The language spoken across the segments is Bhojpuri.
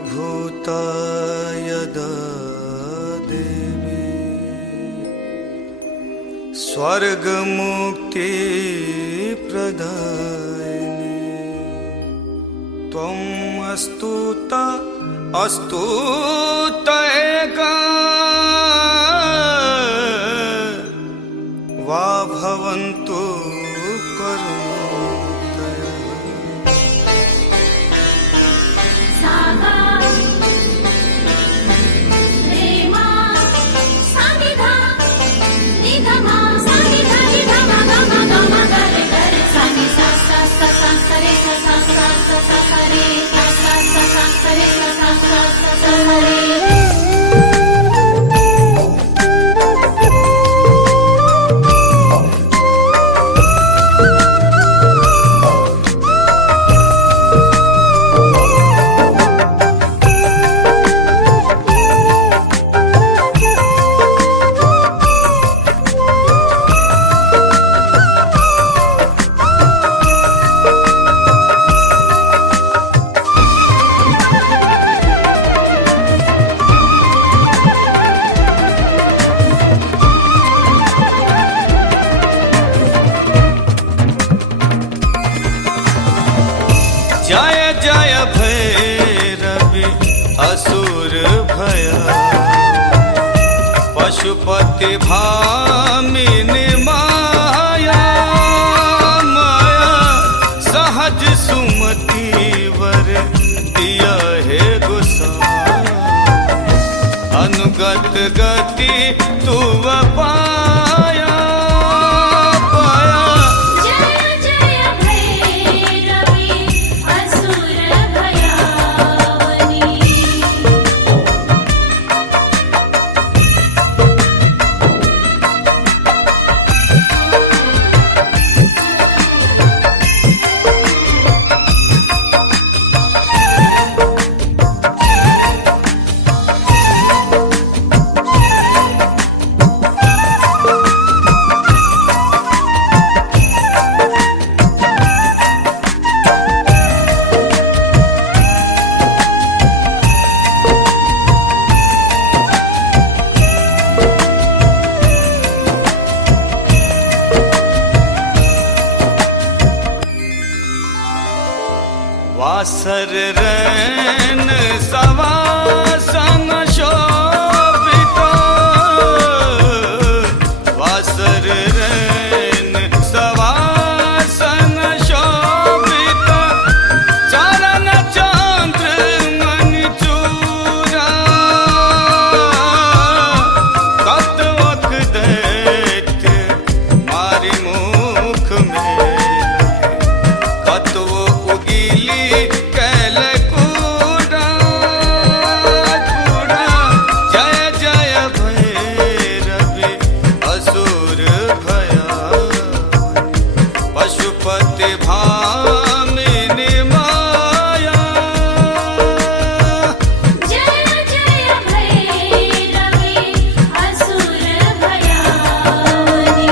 सर्वभूताय देवी स्वर्गमुक्ति प्रदायिनी त्वं अस्तुता अस्तुतैका वा भवन्तु जय जय भैरवी असुर भया पशुपति भामिनी माया माया सहज सुमति वर दिया है गोसाई अनुगत गति तू पाया वासर रैन सवासन शोभित वासर रैन सवासन शोभित चरण चंद्र मणि चूरा कतवक दैत्य मारि मुख में कतवो उगीली पशुपति भामिनी माया जय जय भैरवी असुर भयावनी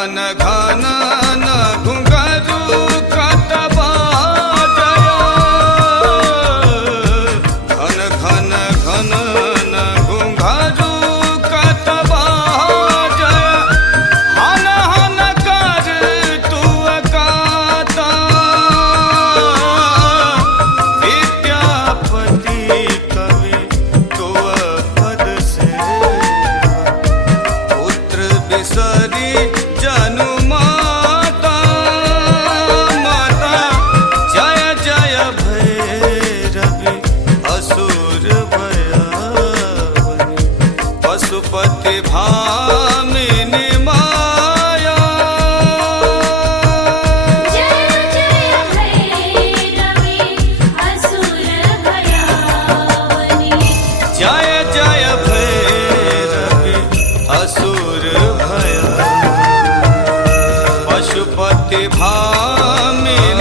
घन घन न घुंघरू कटवा जया घन घन घन न घुंघरू कटवा जया हन हन कर तू गाता विद्यापति कवि तू पद से पुत्र बिसरी जनु माता माता जय जय भैरवी असुर भयावनी पशुपति भामिनी माया जय जय भैरवी असुर भयावनी जय जय भैरवी असुर भयावनी पशुपति भामिनी